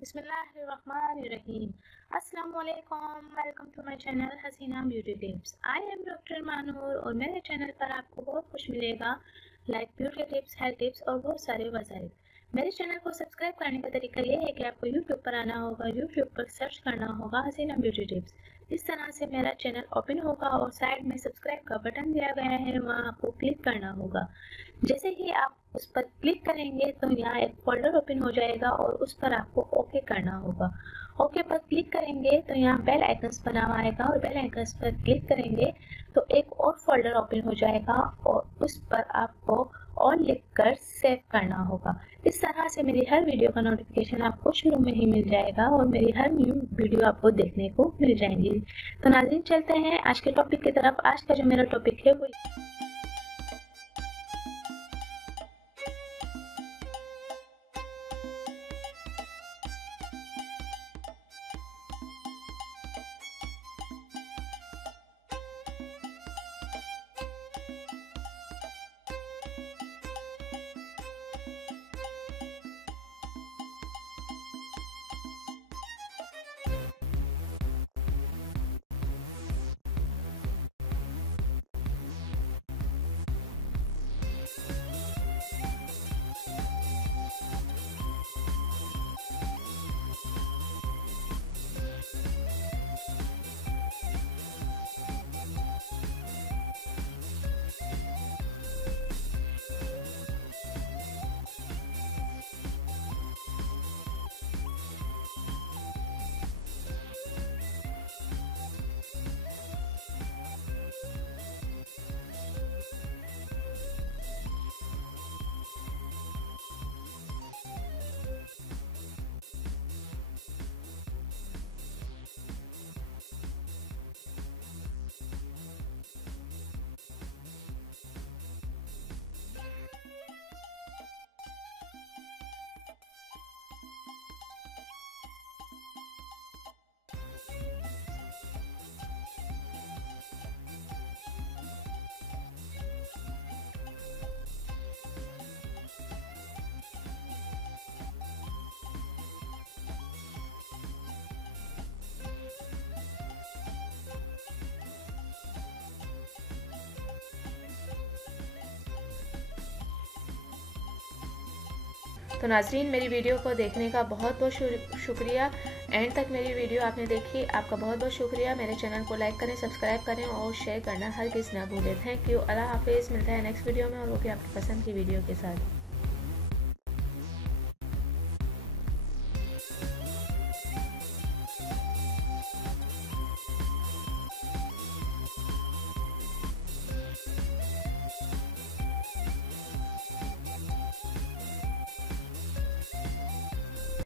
बिस्मिल्लाहिर्रहमानिर्रहीम। अस्सलाम वालेकुम, welcome to my channel Haseena beauty tips. I am doctor Manoor और मेरे चैनल पर आपको बहुत कुछ मिलेगा, like beauty tips, health tips और बहुत सारे वसाइल। मेरे चैनल को सब्सक्राइब करने का तरीका ये है कि आपको यूट्यूब पर आना होगा, यूट्यूब पर सर्च करना होगा हसीना ब्यूटी टिप्स। इस तरह से मेरा चैनल ओपन होगा और साइड में सब्सक्राइब का बटन दिया गया है, वहाँ आपको क्लिक करना होगा। जैसे ही आप उस पर क्लिक करेंगे तो यहाँ एक फोल्डर ओपन हो जाएगा और उस पर आपको ओके करना होगा। ओके पर क्लिक करेंगे तो यहाँ बेल आइकन्स बना हुआ आएगा और बेल आइकन्स पर क्लिक करेंगे तो एक और फोल्डर ओपन हो जाएगा और उस पर आपको ऑल लिखकर सेव करना होगा। इस तरह से मेरी हर वीडियो का नोटिफिकेशन आपको शुरू में ही मिल जाएगा और मेरी हर न्यू वीडियो आपको देखने को मिल जाएंगी। तो नाज़रीन, चलते हैं आज के टॉपिक की तरफ। आज का जो मेरा टॉपिक है वो तो नाज़रीन, मेरी वीडियो को देखने का बहुत बहुत शुक्रिया। एंड तक मेरी वीडियो आपने देखी, आपका बहुत बहुत शुक्रिया। मेरे चैनल को लाइक करें, सब्सक्राइब करें और शेयर करना हर किसी ना भूलें। Thank you. अल्लाह हाफिज़। मिलता है नेक्स्ट वीडियो में और वो भी आपकी पसंद की वीडियो के साथ।